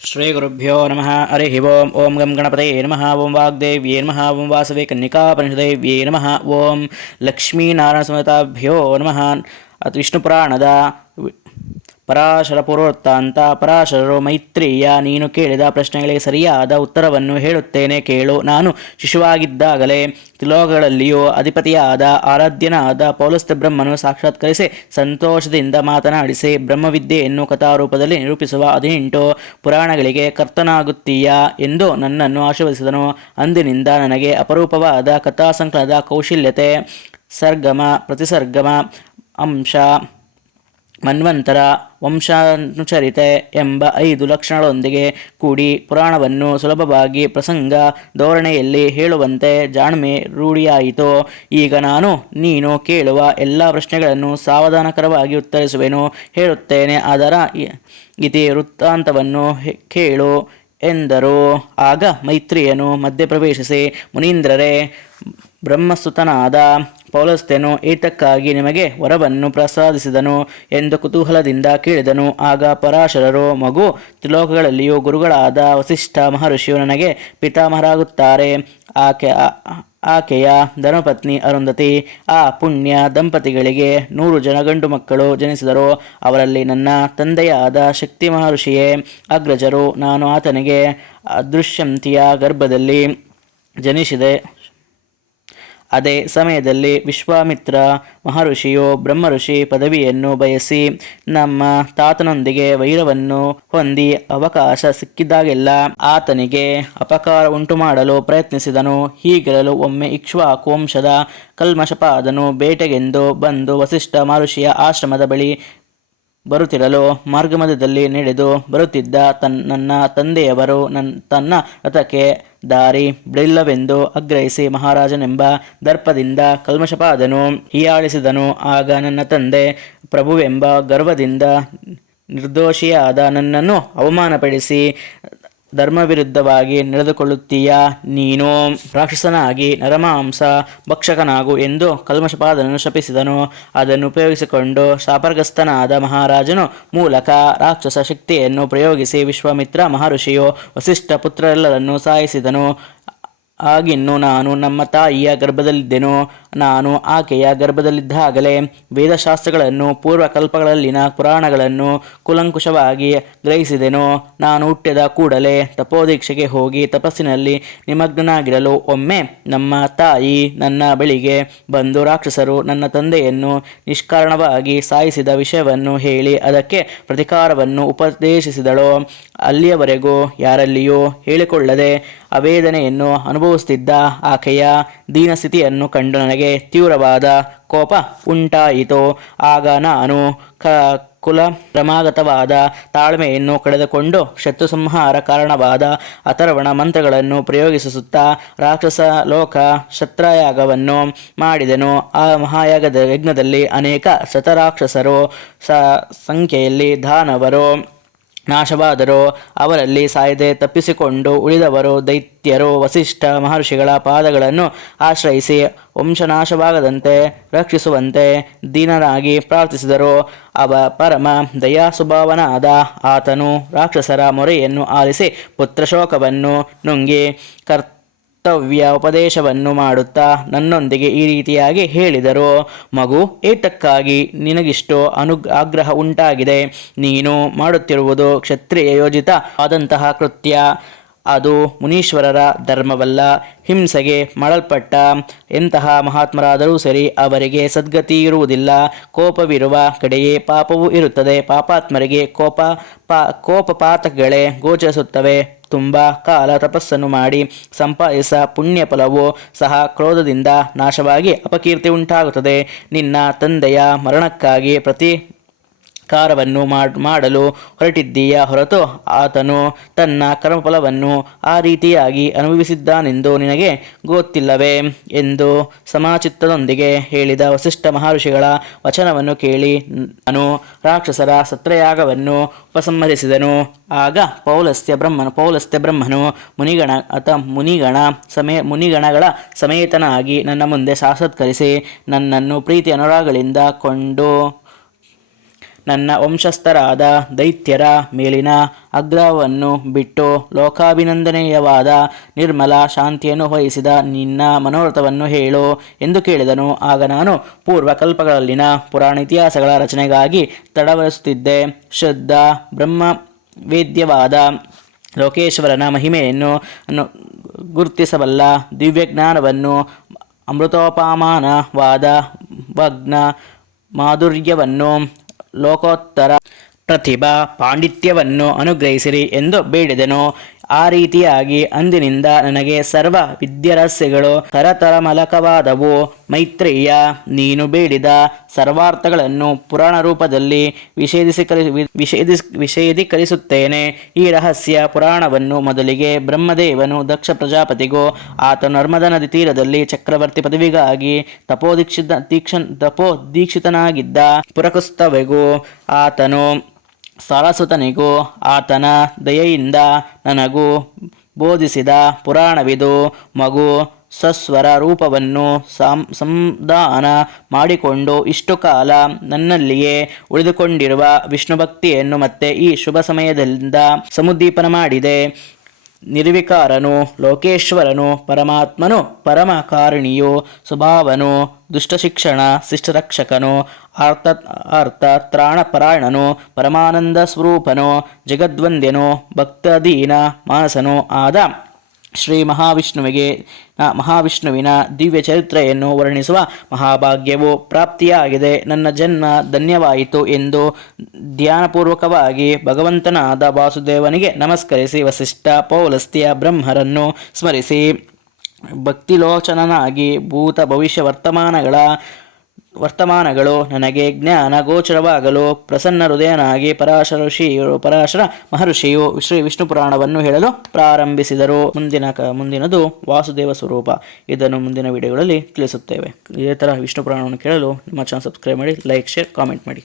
శ్రీగురుభ్యో నమ హరి ఓం ఓం గం గణపతే నమ ఓం వాగ్దేవ్యే నమ ఓం వాసవే కన్నికాపనిషదేవ్యే నమ ఓం లక్ష్మీనారాయణ సమేతాభ్యో నమ అతి విష్ణుపురాణద ಪರಾಶರ ಪುರೋತ್ತಾಂತ ಪರಾಶರರು ಮೈತ್ರಿಯ, ನೀನು ಕೇಳಿದ ಪ್ರಶ್ನೆಗಳಿಗೆ ಸರಿಯಾದ ಉತ್ತರವನ್ನು ಹೇಳುತ್ತೇನೆ ಕೇಳು. ನಾನು ಶಿಶುವಾಗಿದ್ದಾಗಲೇ ತ್ರಿಲೋಕಗಳಲ್ಲಿಯೂ ಅಧಿಪತಿಯಾದ ಆರಾಧ್ಯನಾದ ಪೌಲಸ್ತ ಬ್ರಹ್ಮನು ಸಾಕ್ಷಾತ್ಕರಿಸಿ ಸಂತೋಷದಿಂದ ಮಾತನಾಡಿಸಿ, ಬ್ರಹ್ಮವಿದ್ಯೆಯನ್ನು ಕಥಾರೂಪದಲ್ಲಿ ನಿರೂಪಿಸುವ ಹದಿನೆಂಟು ಪುರಾಣಗಳಿಗೆ ಕರ್ತನಾಗುತ್ತೀಯ ಎಂದು ನನ್ನನ್ನು ಆಶೀರ್ವದಿಸಿದನು. ಅಂದಿನಿಂದ ನನಗೆ ಅಪರೂಪವಾದ ಕಥಾಸಂಕಲನದ ಕೌಶಲ್ಯತೆ, ಸರ್ಗಮ, ಪ್ರತಿಸರ್ಗಮ, ಅಂಶ ಮನ್ವಂತರ ವಂಶಾನುಚರಿತೆ ಎಂಬ ಐದು ಲಕ್ಷಣಗಳೊಂದಿಗೆ ಕೂಡಿ ಪುರಾಣವನ್ನು ಸುಲಭವಾಗಿ ಪ್ರಸಂಗ ಧೋರಣೆಯಲ್ಲಿ ಹೇಳುವಂತೆ ಜಾಣ್ಮೆ ರೂಢಿಯಾಯಿತು. ಈಗ ನಾನು, ನೀನು ಕೇಳುವ ಎಲ್ಲ ಪ್ರಶ್ನೆಗಳನ್ನು ಸಾವಧಾನಕರವಾಗಿ ಉತ್ತರಿಸುವೆನು, ಹೇಳುತ್ತೇನೆ, ಅದರ ಇತಿ ವೃತ್ತಾಂತವನ್ನು ಕೇಳು, ಎಂದರು. ಆಗ ಮೈತ್ರಿಯನು ಮಧ್ಯಪ್ರವೇಶಿಸಿ, ಮುನೀಂದ್ರರೇ, ಬ್ರಹ್ಮಸುತನಾದ ಪೌಲಸ್ತ್ಯನು ಈತಕ್ಕಾಗಿ ನಿಮಗೆ ವರವನ್ನು ಪ್ರಸಾದಿಸಿದನು ಎಂದು ಕುತೂಹಲದಿಂದ ಕೇಳಿದನು. ಆಗ ಪರಾಶರರು, ಮಗು ತ್ರಿಲೋಕಗಳಲ್ಲಿಯೂ ಗುರುಗಳಾದ ವಸಿಷ್ಠ ಮಹರ್ಷಿಯು ನನಗೆ ಪಿತಾಮಹರಾಗುತ್ತಾರೆ. ಆಕೆ ಆಕೆಯ ಧರ್ಮಪತ್ನಿ ಅರುಂಧತಿ, ಆ ಪುಣ್ಯ ದಂಪತಿಗಳಿಗೆ ನೂರು ಜನ ಗಂಡು ಮಕ್ಕಳು ಜನಿಸಿದರು. ಅವರಲ್ಲಿ ನನ್ನ ತಂದೆಯಾದ ಶಕ್ತಿ ಮಹರ್ಷಿಯೇ, ಅಗ್ರಜರು, ನಾನು ಆತನಿಗೆ ಅದೃಶ್ಯಂತಿಯ ಗರ್ಭದಲ್ಲಿ ಜನಿಸಿದೆ. ಅದೇ ಸಮಯದಲ್ಲಿ ವಿಶ್ವಾಮಿತ್ರ ಮಹರ್ಷಿಯು ಬ್ರಹ್ಮಋಷಿ ಪದವಿಯನ್ನು ಬಯಸಿ ನಮ್ಮ ತಾತನೊಂದಿಗೆ ವೈರವನ್ನು ಹೊಂದಿ ಅವಕಾಶ ಸಿಕ್ಕಿದಾಗೆಲ್ಲ ಆತನಿಗೆ ಅಪಕಾರ ಉಂಟು ಮಾಡಲು ಪ್ರಯತ್ನಿಸಿದನು. ಹೀಗಿರಲು ಒಮ್ಮೆ ಇಕ್ಷ್ವಾಕು ವಂಶದ ಕಲ್ಮಶಪಾದನು ಬೇಟೆಗೆಂದು ಬಂದು ವಸಿಷ್ಠ ಮಹರ್ಷಿಯ ಆಶ್ರಮದ ಬಳಿ ಬರುತ್ತಿರಲು ಮಾರ್ಗಮಧ್ಯದಲ್ಲಿ ನಡೆದು ಬರುತ್ತಿದ್ದ ತನ್ನ ನನ್ನ ತಂದೆಯವರು ನನ್ನ ತನ್ನ ರಥಕ್ಕೆ ದಾರಿ ಬಿಡಿಲ್ಲವೆಂದು ಆಗ್ರಹಿಸಿ ಮಹಾರಾಜನೆಂಬ ದರ್ಪದಿಂದ ಕಲ್ಮಶಪಾದನು ಹೀಯಾಳಿಸಿದನು. ಆಗ ನನ್ನ ತಂದೆ ಪ್ರಭುವೆಂಬ ಗರ್ವದಿಂದ ನಿರ್ದೋಷಿಯಾದ ನನ್ನನ್ನು ಅವಮಾನಪಡಿಸಿ ಧರ್ಮವಿರುದ್ಧವಾಗಿ ನಡೆದುಕೊಳ್ಳುತ್ತೀಯಾ ನೀನು? ರಾಕ್ಷಸನಾಗಿ ನರಮಾಂಸ ಭಕ್ಷಕನಾಗು ಎಂದು ಕಲ್ಮಶಪಾದನನ್ನು ಶಪಿಸಿದನು. ಅದನ್ನು ಉಪಯೋಗಿಸಿಕೊಂಡು ಶಾಪರ್ಗಸ್ತನಾದ ಮಹಾರಾಜನು ಮೂಲಕ ರಾಕ್ಷಸ ಶಕ್ತಿಯನ್ನು ಪ್ರಯೋಗಿಸಿ ವಿಶ್ವಾಮಿತ್ರ ಮಹರ್ಷಿಯು ವಸಿಷ್ಠ ಪುತ್ರರೆಲ್ಲರನ್ನು ಸಾಯಿಸಿದನು. ಆಗಿನ್ನು ನಾನು ನಮ್ಮ ತಾಯಿಯ ಗರ್ಭದಲ್ಲಿದ್ದೆನು, ನಾನು ಆಕೆಯ ಗರ್ಭದಲ್ಲಿದ್ದಾಗಲೇ ವೇದಶಾಸ್ತ್ರಗಳನ್ನು, ಪೂರ್ವಕಲ್ಪಗಳಲ್ಲಿನ ಪುರಾಣಗಳನ್ನು ಕುಲಂಕುಷವಾಗಿ ಗ್ರಹಿಸಿದೆನು. ನಾನು ಹುಟ್ಟಿದ ಕೂಡಲೇ ತಪೋದೀಕ್ಷೆಗೆ ಹೋಗಿ ತಪಸ್ಸಿನಲ್ಲಿ ನಿಮಗ್ನಾಗಿರಲು ಒಮ್ಮೆ ನಮ್ಮ ತಾಯಿ ನನ್ನ ಬಳಿಗೆ ಬಂದು ರಾಕ್ಷಸರು ನನ್ನ ತಂದೆಯನ್ನು ನಿಷ್ಕಾರಣವಾಗಿ ಸಾಯಿಸಿದ ವಿಷಯವನ್ನು ಹೇಳಿ ಅದಕ್ಕೆ ಪ್ರತಿಕಾರವನ್ನು ಉಪದೇಶಿಸಿದಳು. ಅಲ್ಲಿಯವರೆಗೂ ಯಾರಲ್ಲಿಯೂ ಹೇಳಿಕೊಳ್ಳದೆ ಅವೇದನೆಯನ್ನು ಅನುಭವಿಸುತ್ತಿದ್ದ ಆಕೆಯ ದೀನಸ್ಥಿತಿಯನ್ನು ಕಂಡು ನನಗೆ ತೀವ್ರವಾದ ಕೋಪ ಉಂಟಾಯಿತು. ಆಗ ನಾನು ಕ ಕುಲ ಕ್ರಮಾಗತವಾದ ತಾಳ್ಮೆಯನ್ನು ಕಳೆದುಕೊಂಡು ಶತ್ರು ಸಂಹಾರ ಕಾರಣವಾದ ಅಥರ್ವಣ ಮಂತ್ರಗಳನ್ನು ಪ್ರಯೋಗಿಸುತ್ತಾ ರಾಕ್ಷಸ ಲೋಕ ಶತ್ರಯಾಗವನ್ನು ಮಾಡಿದನು. ಆ ಮಹಾಯಾಗದ ಯಜ್ಞದಲ್ಲಿ ಅನೇಕ ಶತರಾಕ್ಷಸರು ಸ, ಸಂಖ್ಯೆಯಲ್ಲಿ ದಾನವರು ನಾಶವಾದರು ಅವರಲ್ಲಿ ಸಾಯದೆ ತಪ್ಪಿಸಿಕೊಂಡು ಉಳಿದವರು ದೈತ್ಯರು, ವಸಿಷ್ಠ ಮಹರ್ಷಿಗಳ ಪಾದಗಳನ್ನು ಆಶ್ರಯಿಸಿ ವಂಶನಾಶವಾಗದಂತೆ ರಕ್ಷಿಸುವಂತೆ ದೀನರಾಗಿ ಪ್ರಾರ್ಥಿಸಿದರು. ಅವ ಪರಮ ದಯಾಸುಭಾವನಾದ ಆತನು ರಾಕ್ಷಸರ ಮೊರೆಯನ್ನು ಆಲಿಸಿ ಪುತ್ರಶೋಕವನ್ನು ನುಂಗಿ ಕರ್ತ ಕರ್ತವ್ಯ ಉಪದೇಶವನ್ನು ಮಾಡುತ್ತಾ ನನ್ನೊಂದಿಗೆ ಈ ರೀತಿಯಾಗಿ ಹೇಳಿದರು. ಮಗು, ಏತಕ್ಕಾಗಿ ನಿನಗಿಷ್ಟು ಅನು ಆಗ್ರಹ ಉಂಟಾಗಿದೆ. ನೀನು ಮಾಡುತ್ತಿರುವುದು ಕ್ಷತ್ರಿಯ ಯೋಜಿತ ಆದಂತಹ ಕೃತ್ಯ. ಅದು ಮುನೀಶ್ವರರ ಧರ್ಮವಲ್ಲ, ಹಿಂಸೆಗೆ ಮಾಡಲ್ಪಟ್ಟ ಎಂತಹ ಮಹಾತ್ಮರಾದರೂ ಸರಿ ಅವರಿಗೆ ಸದ್ಗತಿ ಇರುವುದಿಲ್ಲ. ಕೋಪವಿರುವ ಕಡೆಯೇ ಪಾಪವೂ ಇರುತ್ತದೆ. ಪಾಪಾತ್ಮರಿಗೆ ಕೋಪ, ಪಾ, ಕೋಪಪಾತಗಳೇ ಗೋಚರಿಸುತ್ತವೆ. ತುಂಬ ಕಾಲ ತಪಸ್ಸನ್ನು ಮಾಡಿ ಸಂಪಾದಿಸ ಪುಣ್ಯ ಫಲವು ಸಹ ಕ್ರೋಧದಿಂದ ನಾಶವಾಗಿ ಅಪಕೀರ್ತಿ ಉಂಟಾಗುತ್ತದೆ. ನಿನ್ನ ತಂದೆಯ ಮರಣಕ್ಕಾಗಿ ಪ್ರತಿ ಕಾರ್ಯವನ್ನು ಮಾಡ್, ಮಾಡಲು ಹೊರಟಿದ್ದೀಯ ಹೊರತು ಆತನು ತನ್ನ ಕರ್ಮಫಲವನ್ನು ಆ ರೀತಿಯಾಗಿ ಅನುಭವಿಸಿದ್ದಾನೆಂದು ನಿನಗೆ ಗೊತ್ತಿಲ್ಲವೇ? ಎಂದು ಸಮಾಚಿತ್ತದೊಂದಿಗೆ ಹೇಳಿದ ವಸಿಷ್ಠ ಮಹರ್ಷಿಗಳ ವಚನವನ್ನು ಕೇಳಿ ನಾನು ರಾಕ್ಷಸರ ಸತ್ರಯಾಗವನ್ನು ಉಪಸಂಹರಿಸಿದನು. ಆಗ ಪೌಲಸ್ತ್ಯ ಬ್ರಹ್ಮನು ಪೌಲಸ್ತ್ಯ ಬ್ರಹ್ಮನು ಮುನಿಗಣ ಅಥ ಮುನಿಗಣ ಸಮೇ, ಮುನಿಗಣಗಳ ಸಮೇತನಾಗಿ ನನ್ನ ಮುಂದೆ ಸಾಕ್ಷಾತ್ಕರಿಸಿ ನನ್ನನ್ನು ಪ್ರೀತಿ ಅನುರಾಗಗಳಿಂದ ಕೊಂಡು ನನ್ನ ವಂಶಸ್ಥರಾದ ದೈತ್ಯರ ಮೇಲಿನ ಅಗ್ರಹವನ್ನು ಬಿಟ್ಟು ಲೋಕಾಭಿನಂದನೀಯವಾದ ನಿರ್ಮಲ ಶಾಂತಿಯನ್ನು ವಹಿಸಿದ ನಿನ್ನ ಮನೋರಥವನ್ನು ಹೇಳು ಎಂದು ಕೇಳಿದನು. ಆಗ ನಾನು ಪೂರ್ವಕಲ್ಪಗಳಲ್ಲಿನ ಪುರಾಣ ಇತಿಹಾಸಗಳ ರಚನೆಗಾಗಿ ತಡವರಿಸುತ್ತಿದ್ದೆ. ಶ್ರದ್ಧ ಬ್ರಹ್ಮ ವೇದ್ಯವಾದ ಲೋಕೇಶ್ವರನ ಮಹಿಮೆಯನ್ನು ಗುರುತಿಸಬಲ್ಲ ದಿವ್ಯಜ್ಞಾನವನ್ನು ಅಮೃತೋಪಮಾನವಾದ ಭಗ್ನ ಮಾಧುರ್ಯವನ್ನು ಲೋಕೋತ್ತರ ಪ್ರತಿಭಾ ಪಾಂಡಿತ್ಯವನ್ನು ಅನುಗ್ರಹಿಸಿರಿ ಎಂದು ಬೇಡಿದೆನು. ಆ ರೀತಿಯಾಗಿ ಅಂದಿನಿಂದ ನನಗೆ ಸರ್ವ ವಿದ್ಯಾರಹಸ್ಯಗಳು ಕರತರಮಲಕವಾದವು ಮೈತ್ರೇಯ, ನೀನು ಬೇಡಿದ ಸರ್ವಾರ್ಥಗಳನ್ನು ಪುರಾಣ ರೂಪದಲ್ಲಿ ವಿಷೇದಿಸಿ ವಿಷೇಧಿಸ್ ವಿಷೇದೀಕರಿಸುತ್ತೇನೆ ಈ ರಹಸ್ಯ ಪುರಾಣವನ್ನು ಮೊದಲಿಗೆ ಬ್ರಹ್ಮದೇವನು ದಕ್ಷ ಪ್ರಜಾಪತಿಗೂ, ಆತ ನರ್ಮದ ನದಿ ತೀರದಲ್ಲಿ ಚಕ್ರವರ್ತಿ ಪದವಿಗಾಗಿ ತಪೋದೀಕ್ಷಿತ ದೀಕ್ಷ ತಪೋದೀಕ್ಷಿತನಾಗಿದ್ದ ಪುರಕುಸ್ತವೆಗೂ ಆತನು ಸರಸ್ವತನಿಗೂ ಆತನ ದಯೆಯಿಂದ ನನಗೂ ಬೋಧಿಸಿದ ಪುರಾಣವಿದು ಮಗು ಸಸ್ವರ ರೂಪವನ್ನು ಸಂ, ಸಂಧಾನ ಮಾಡಿಕೊಂಡು ಇಷ್ಟು ಕಾಲ ನನ್ನಲ್ಲಿಯೇ ಉಳಿದುಕೊಂಡಿರುವ ವಿಷ್ಣು ಭಕ್ತಿಯನ್ನು ಮತ್ತೆ ಈ ಶುಭ ಸಮಯದಿಂದ ಸಮುದ್ದೀಪನ ಮಾಡಿದೆ. ನಿರ್ವಿಕಾರನು, ಲೋಕೇಶ್ವರನು, ಪರಮಾತ್ಮನು ಪರಮ ಕಾರಣಿಯು ಸ್ವಭಾವನು, ದುಷ್ಟಶಿಕ್ಷಣ, ಶಿಷ್ಟರಕ್ಷಕನು, ಅರ್ಥ ಅರ್ಥ, ತ್ರಾಣಪರಾಯಣನು, ಪರಮಾನಂದ ಸ್ವರೂಪನು, ಜಗದ್ವಂದ್ಯನು ಭಕ್ತದೀನ ಮಾನಸನು ಆದ ಶ್ರೀ ಮಹಾವಿಷ್ಣುವಿಗೆ ಮಹಾವಿಷ್ಣುವಿನ ದಿವ್ಯ ಚರಿತ್ರೆಯನ್ನು ವರ್ಣಿಸುವ ಮಹಾಭಾಗ್ಯವು ಪ್ರಾಪ್ತಿಯಾಗಿದೆ. ನನ್ನ ಜನ್ಮ ಧನ್ಯವಾಯಿತು ಎಂದು ಧ್ಯಾನಪೂರ್ವಕವಾಗಿ ಭಗವಂತನಾದ ವಾಸುದೇವನಿಗೆ ನಮಸ್ಕರಿಸಿ ವಸಿಷ್ಠ ಪೌಲಸ್ತ್ಯ ಬ್ರಹ್ಮರನ್ನು ಸ್ಮರಿಸಿ. ಭಕ್ತಿಲೋಚನನಾಗಿ ಭೂತ ಭವಿಷ್ಯ ವರ್ತಮಾನಗಳ ವರ್ತಮಾನಗಳು, ನನಗೆ ಜ್ಞಾನ ಗೋಚರವಾಗಲು, ಪ್ರಸನ್ನ ಹೃದಯನಾಗಿ ಪರಾಶರ ಋಷಿಯು ಪರಾಶರ ಮಹರ್ಷಿಯು ಶ್ರೀ ವಿಷ್ಣು ಪುರಾಣವನ್ನು ಹೇಳಲು ಪ್ರಾರಂಭಿಸಿದರು. ಮುಂದಿನ ಕ, ಮುಂದಿನದು ವಾಸುದೇವ ಸ್ವರೂಪ. ಇದನ್ನು ಮುಂದಿನ ವಿಡಿಯೋಗಳಲ್ಲಿ ತಿಳಿಸುತ್ತೇವೆ. ಇದೇ ಥರ ವಿಷ್ಣು ಪುರಾಣವನ್ನು ಕೇಳಲು ನಿಮ್ಮ ಚಾನಲ್ ಸಬ್ಸ್ಕ್ರೈಬ್ ಮಾಡಿ, ಲೈಕ್, ಶೇರ್, ಕಾಮೆಂಟ್ ಮಾಡಿ.